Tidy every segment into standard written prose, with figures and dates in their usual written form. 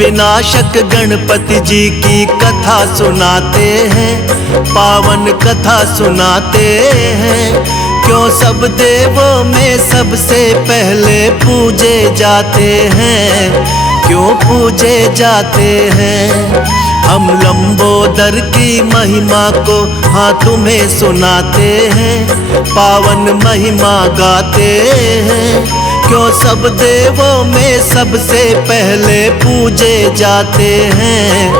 विनाशक गणपति जी की कथा सुनाते हैं, पावन कथा सुनाते हैं। क्यों सब देवों में सबसे पहले पूजे जाते हैं, क्यों पूजे जाते हैं। हम लंबोदर की महिमा को हाँ तुम्हें सुनाते हैं, पावन महिमा गाते हैं। क्यों सब देवों में सबसे पहले पूजे जाते हैं,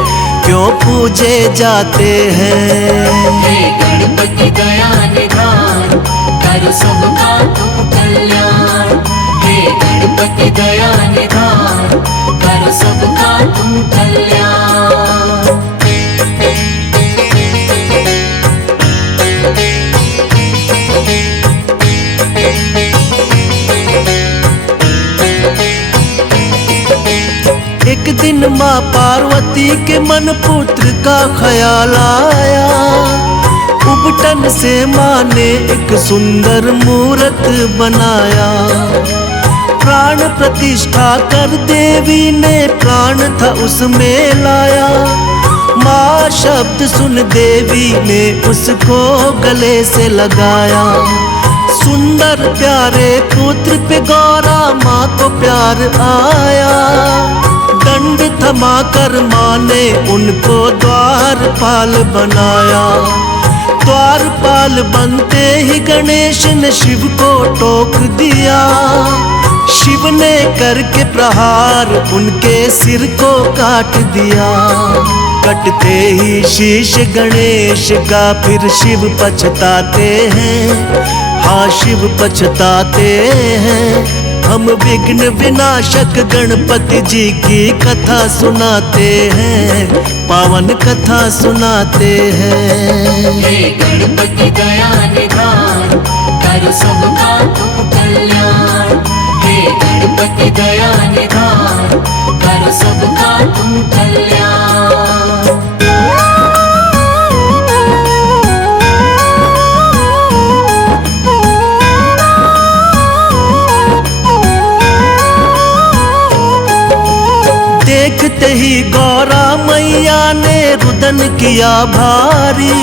क्यों पूजे जाते हैं। हे गणपति दया निधान, करो सबका तुम कल्याण। हे गणपति दया निधान, करो सबका तुम कल्याण। एक दिन माँ पार्वती के मन पुत्र का ख्याल आया। उबटन से माँ ने एक सुंदर मूरत बनाया। प्राण प्रतिष्ठा कर देवी ने प्राण था उसमें लाया। माँ शब्द सुन देवी ने उसको गले से लगाया। सुंदर प्यारे पुत्र पे गौरा माँ को प्यार आया। दंड थमा कर माँ ने उनको द्वारपाल बनाया। द्वारपाल बनते ही गणेश ने शिव को टोक दिया। शिव ने करके प्रहार उनके सिर को काट दिया। कटते ही शीश गणेश का फिर शिव पछताते हैं, हाँ शिव पछताते हैं। हम विघ्न विनाशक गणपति जी की कथा सुनाते हैं, पावन कथा सुनाते हैं। हे गणपति दया निधान, करो सबका तुम कल्याण। हे गणपति दया निधान, करो सबका तुम कल्याण। देखते ही गौरा मैया ने रुदन किया भारी।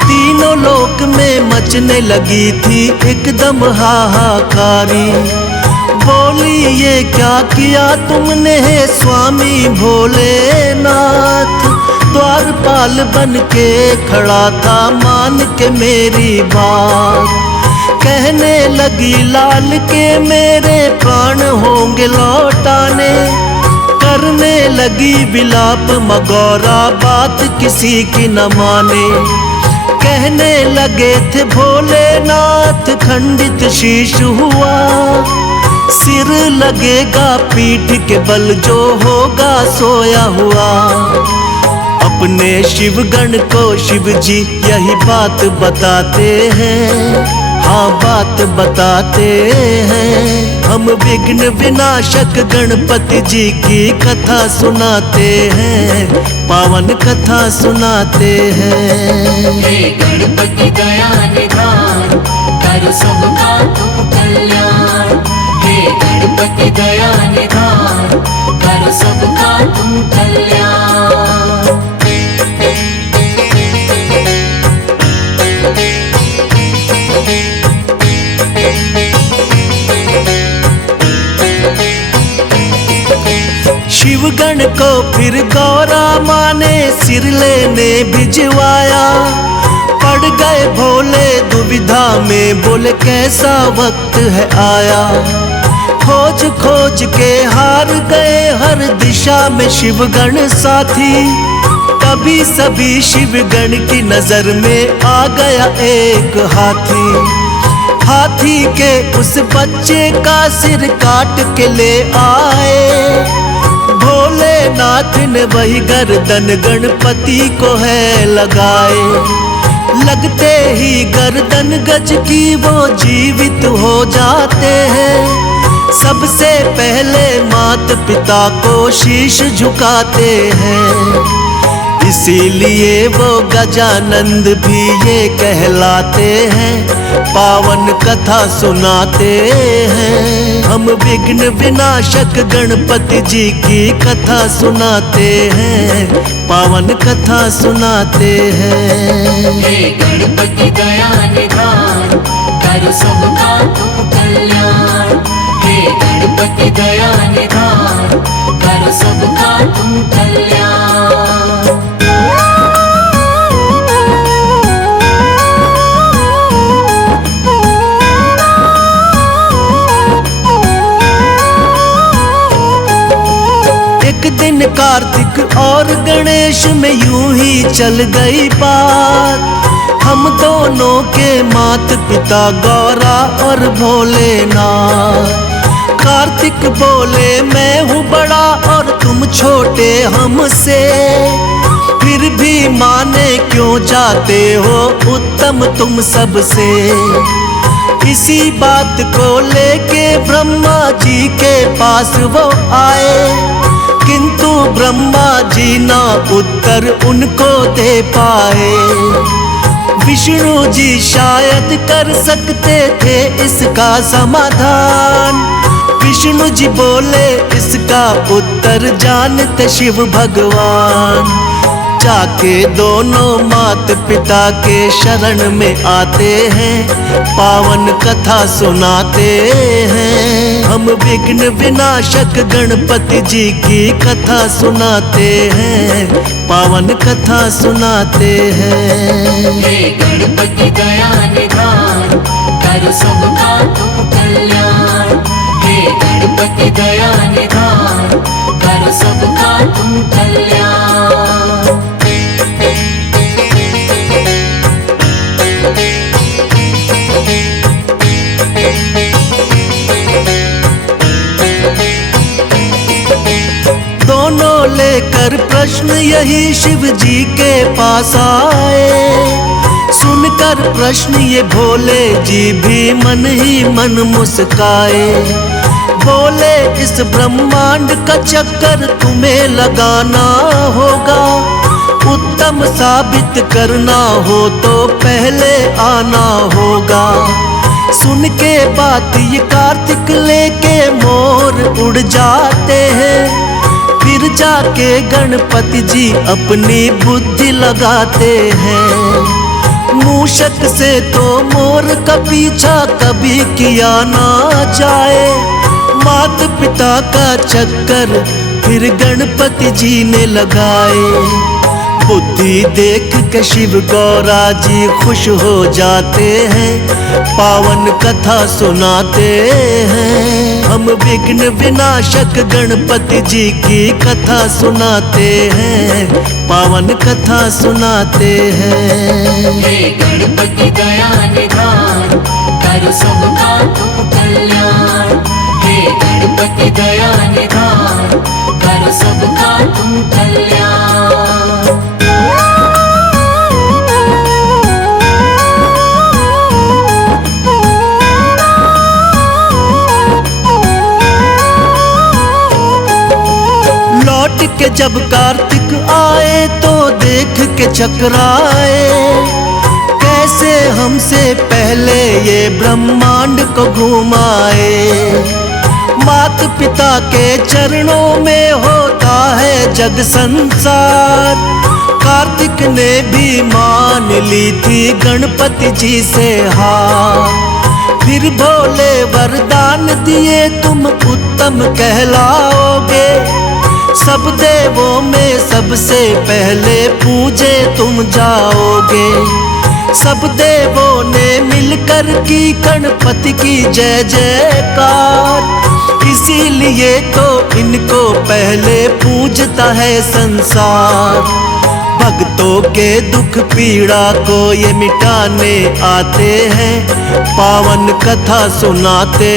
तीनों लोक में मचने लगी थी एकदम हाहाकारी। बोली ये क्या किया तुमने स्वामी भोलेनाथ। द्वारपाल बन के खड़ा था मान के मेरी बात। कहने लगी लाल के मेरे प्राण होंगे लौटाने। करने लगी विलाप मगौरा बात किसी की न माने। कहने लगे थे भोलेनाथ खंडित शीश हुआ। सिर लगेगा पीठ के बल जो होगा सोया हुआ। अपने शिवगण को शिव जी यही बात बताते हैं, हाँ बात बताते हैं। हम विघ्न विनाशक गणपति जी की कथा सुनाते हैं, पावन कथा सुनाते हैं। हे गणपति दया निधान, करो सबका तुम कल्याण। हे गणपति दया निधान, करो सबका तुम कल्याण। शिवगण को फिर गौरा माँ ने सिर लेने भिजवाया। पड़ गए भोले दुविधा में, बोले कैसा वक्त है आया। खोज खोज के हार गए हर दिशा में शिवगण साथी। तभी सभी शिवगण की नजर में आ गया एक हाथी। हाथी के उस बच्चे का सिर काट के ले आए। भोलेनाथ ने वही गर्दन गणपति को है लगाए। लगते ही गर्दन गज की वो जीवित हो जाते हैं। सबसे पहले माता पिता को शीश झुकाते हैं। इसीलिए वो गजानंद भी ये कहलाते हैं, पावन कथा सुनाते हैं। हम विघ्न विनाशक गणपति जी की कथा सुनाते हैं, पावन कथा सुनाते हैं। हे गणपति दया निधान, करो सबका तुम कल्याण। हे गणपति दया निधान, करो सबका तुम कल्याण। एक दिन कार्तिक और गणेश में यूं ही चल गई बात। हम दोनों के माता पिता गौरा और भोलेनाथ। कार्तिक बोले मैं हूँ बड़ा और तुम छोटे हमसे, फिर भी माने क्यों जाते हो उत्तम तुम सबसे। इसी बात को लेके ब्रह्मा जी के पास वो आए, किंतु ब्रह्मा जी ना उत्तर उनको दे पाए। विष्णु जी शायद कर सकते थे इसका समाधान। विष्णु जी बोले इसका उत्तर जानते शिव भगवान। जाके दोनों माता पिता के शरण में आते हैं, पावन कथा सुनाते हैं। हम विघ्न विनाशक गणपति जी की कथा सुनाते हैं, पावन कथा सुनाते हैं। हे गणपति दया निधान, करो सबका तुम कल्याण। हे गणपति दया निधान, करो सबका तुम कल्याण। दोनों लेकर प्रश्न यही शिव जी के पास आए। सुनकर प्रश्न ये भोले जी भी मन ही मन मुस्काए। बोले इस ब्रह्मांड का चक्कर तुम्हें लगाना होगा, उत्तम साबित करना हो तो पहले आना होगा। सुन के बात ये कार्तिक लेके मोर उड़ जाते हैं, फिर जाके गणपति जी अपनी बुद्धि लगाते हैं। मूषक से तो मोर का पीछा कभी किया ना जाए, माता पिता का चक्कर फिर गणपति जी ने लगाए। बुद्धि देख के शिव गौरा जी खुश हो जाते हैं, पावन कथा सुनाते हैं। हम विघ्न विनाशक गणपति जी की कथा सुनाते हैं, पावन कथा सुनाते हैं। हे गणपति दया निधान, करो सबका तुम कल्याण। हे गणपति दया निधान, करो सबका तुम कल्याण। लौट के जब कार्तिक आए तो देख के चकराए, कैसे हमसे पहले ये ब्रह्मांड को घुमाए। माता पिता के चरणों में होता है जग संसार। कार्तिक ने भी मान ली थी गणपति जी से हार। फिर भोले वरदान दिए तुम उत्तम कहलाओगे, सब देवों में सबसे पहले पूजे तुम जाओगे। सब देवों ने मिलकर की गणपति की जय जयकार, इसीलिए तो इनको पहले पूजता है संसार। भक्तों के दुख पीड़ा को ये मिटाने आते हैं, पावन कथा सुनाते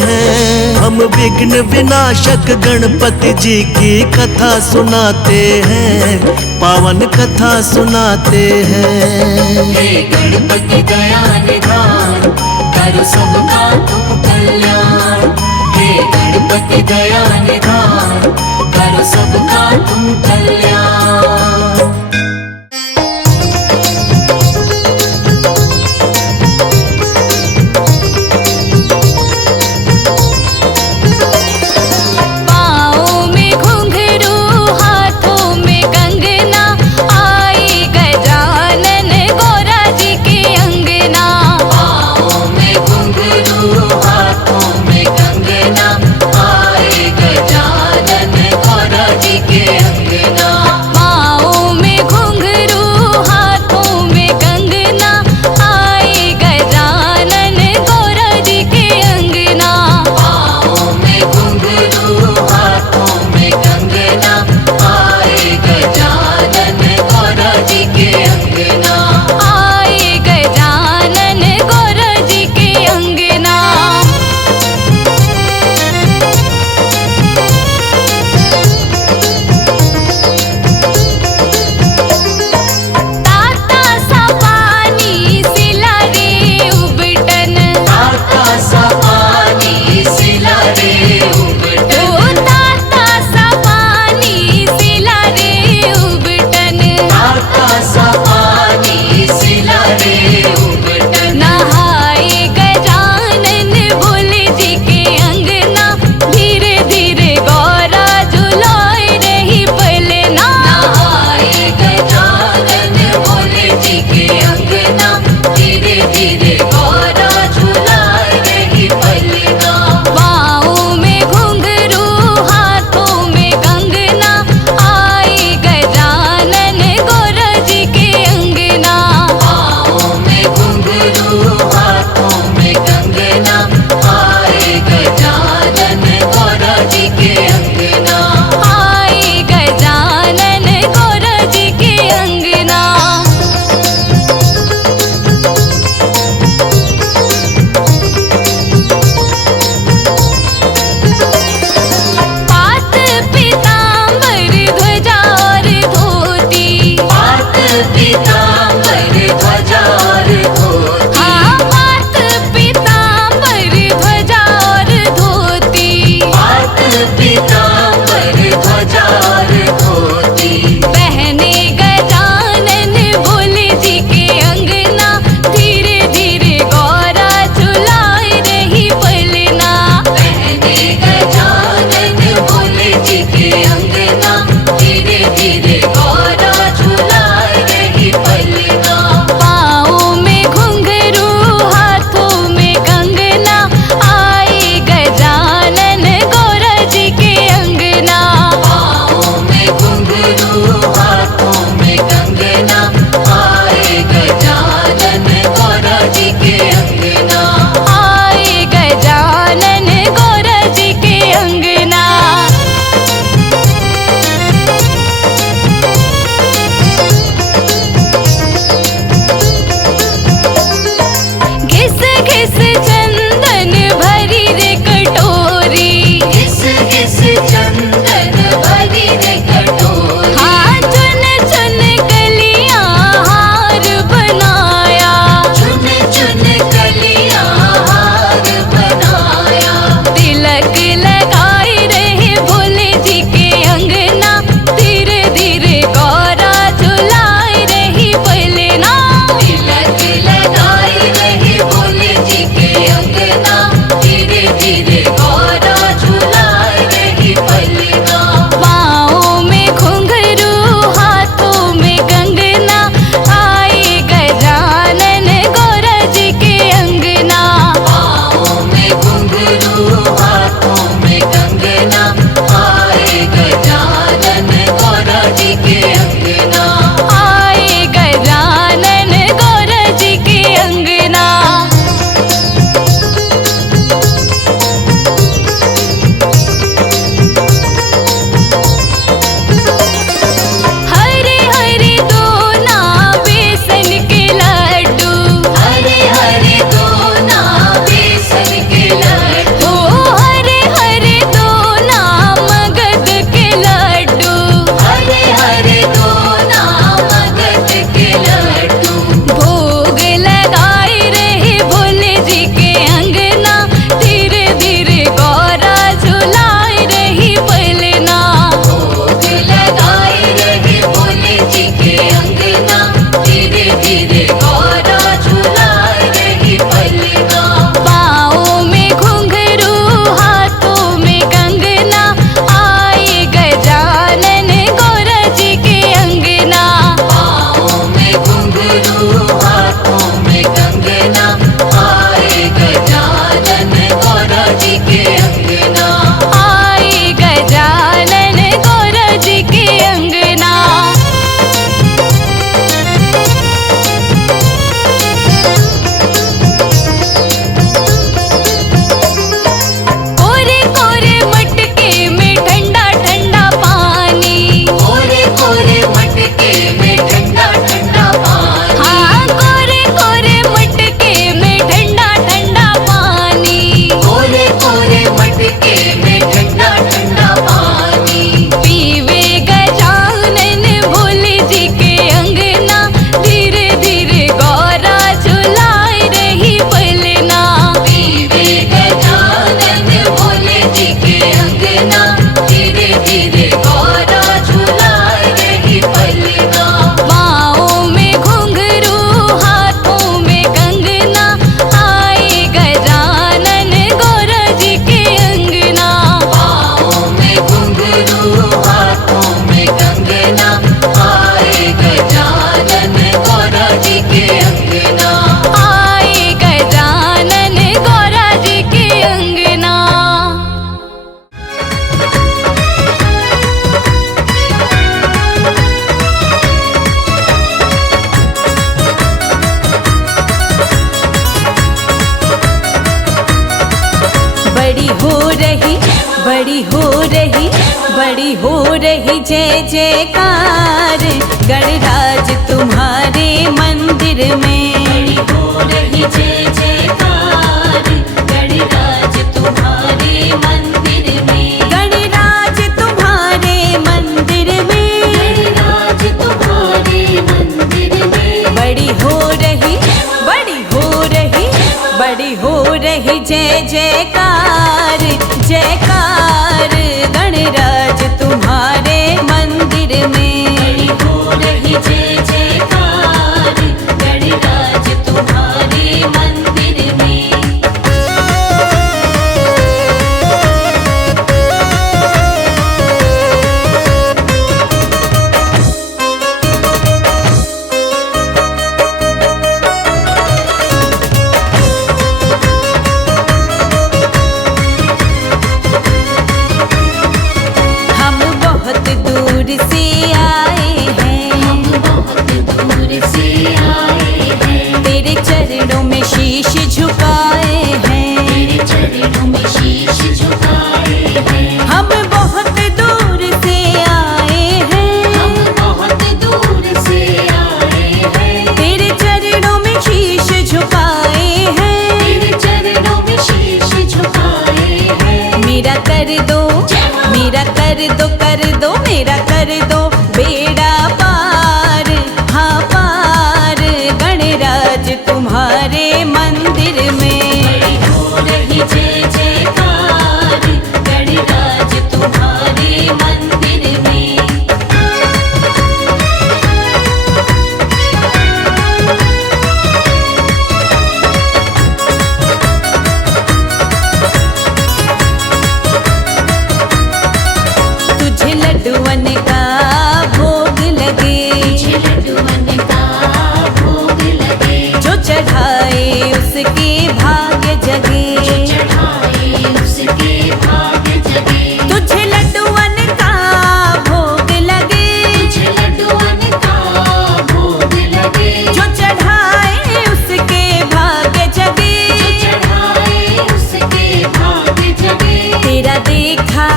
हैं। हम विघ्न विनाशक गणपति जी की कथा सुनाते हैं, पावन कथा सुनाते हैं। हे गणपति दया निधान, करो सबका तुम कल्याण। हे गणपति दया निधान, करो सबका तुम कल्याण। घिस चंदन भरी रे कटोरी, घिस घिस चंदन भरी रे कटोरी। हाँ चुन चुन कलियां हार बनाया, चुन चुन कलियां हार बनाया। तिलक लगाए रहे भोले जी के अंगना, धीरे धीरे गौरा झुलाए रही पलना। तिलक लगाई रही भोले जी के अंगना, धीरे धीरे गौरा झुलाए रही पलना। पाँव में घुंघरू हाथों में कंगना, आए गजानन गौरा जी के अंगना। पाँव में घुंघरू हाथों में कंगना, आए गजानन गौरा जी के अंगना। आए गजानन गौरा जी के अंगना। हरे हरे दोना बेसन के लड्डू, हरे हरे दोना बेसन के लड्डू। ओ हरे हरे दोना मगध के लड्डू, हरे हरे दोना मगध के लड्डू। भोग लगाए रहे भोले जी के अंगना, धीरे धीरे गौरा झुलाए रही पलना। भोग लगाए रहे भोले जी के अंगना, धीरे धीरे गौरा झुलाए रही पलना। पाँव में घुंघरू हाथों में कंगना, आए गजानन गौरा जी के अंगना। पाँव में घुंघरू हाथों में कंगना, आए गजानन गौरा जी के अंगना। आए गजानन गौरा जी के अंगना। कोरे कोरे मटके में ठंडा ठंडा पानी, कोरे कोरे मटके में ठंडा ठंडा पानी। हाँ कोरे कोरे मटके में ठंडा ठंडा पानी। कोरे कोरे मटके में ठंडा ठंडा पानी। पीवे गजानन भोले जी के अंगना, धीरे धीरे गौरा झुलाए रही पलना। पीवे गजानन भोले जी के अंगना, धीरे धीरे गौरा झुलाए रही पलना। पाँव में घुंघरू हाथों में कंगना, आए गजानन गौरा जी के अंगना। पाँव में घुंघरू हाथों में कंगना, आए गजानन गौरा जी के अंगना। आए गजानन गौरा जी के अंगना। बड़ी हो रही बड़ी हो रही बड़ी हो रही जय जयकार, गणराज तुम्हारे मंदिर में। हो रही जय जयकार, गणराज तुम्हारे मंदिर में। गणराज तुम्हारे मंदिर में। गणराज तुम्हारे मंदिर में। बड़ी हो रही बड़ी हो रही बड़ी हो रही जय जयकार, जयकार गणराज तुम्हारे मंदिर में। हो रही जय जयकार, गणराज तुम्हारे मंदिर में। कर दो मेरा कर दो बेड़ा पार, हाँ पार गणराज तुम्हारे मंदिर में। बड़ी हो रही जय जयकार गणराज तुम्हारे मंदिर में। तुझे लड्डुअन का भोग लगे, तुझे लड्डुअन का भोग लगे, जो चढ़ाए उसके भाग्य जगे, चढ़ाए उसके भाग्य जगे। तुझे लड्डुअन का भोग लगे, तुझे लड्डुअन का भोग लगे, जो चढ़ाए उसके भाग्य जगे, चढ़ाए उसके भाग्य जगे। तेरा देखा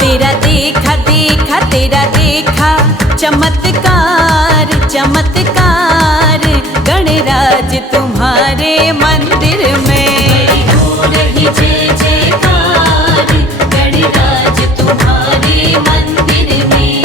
तेरा देखा देखा तेरा देखा चमत्कार चमत्कार गणराज तुम्हारे मंदिर में। बड़ी हो रही जय जयकार गणराज तुम्हारे मंदिर में।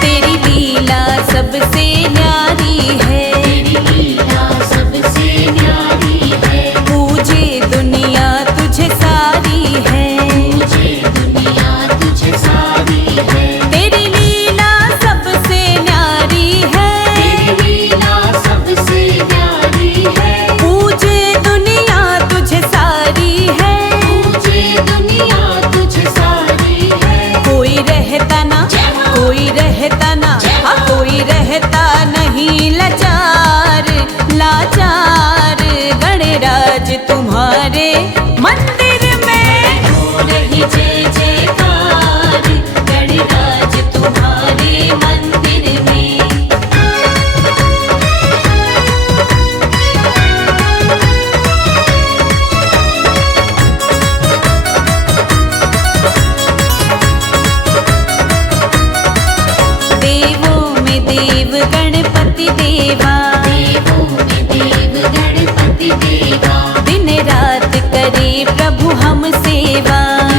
तेरी लीला सबसे न्यारी है, तेरी लीला सबसे न्यारी है, पूजे दुनिया तुझे सारी है, मुझे दुनिया तुझे सारी है। तेरी लीला सबसे न्यारी है, तेरी लीला सबसे न्यारी है, पूजे दुनिया तुझे सारी है, मुझे दुनिया तुझे सारी है। कोई रहता ना कोई रहता ना हाँ कोई रहता नहीं लाचार लाचार गणराज तुम्हारे मंदिर में। हो रही जय जयकार गणराज तुम्हारे मंदिर में। देवों में देव गणपति देवा, देवों में देव गणपति देवा, दिन रात करे प्रभु हम सेवा,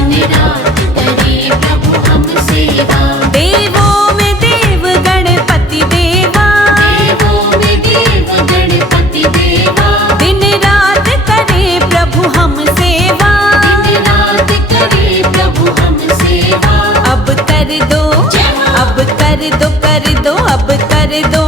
दिन रात करे प्रभु हम सेवा। देवों में देव गणपति देवा, देवों में देव गणपति देवा, दिन रात करे प्रभु हम सेवा। दिन रात करे प्रभु हम सेवा। अब कर दो अब कर दो कर दो अब कर दो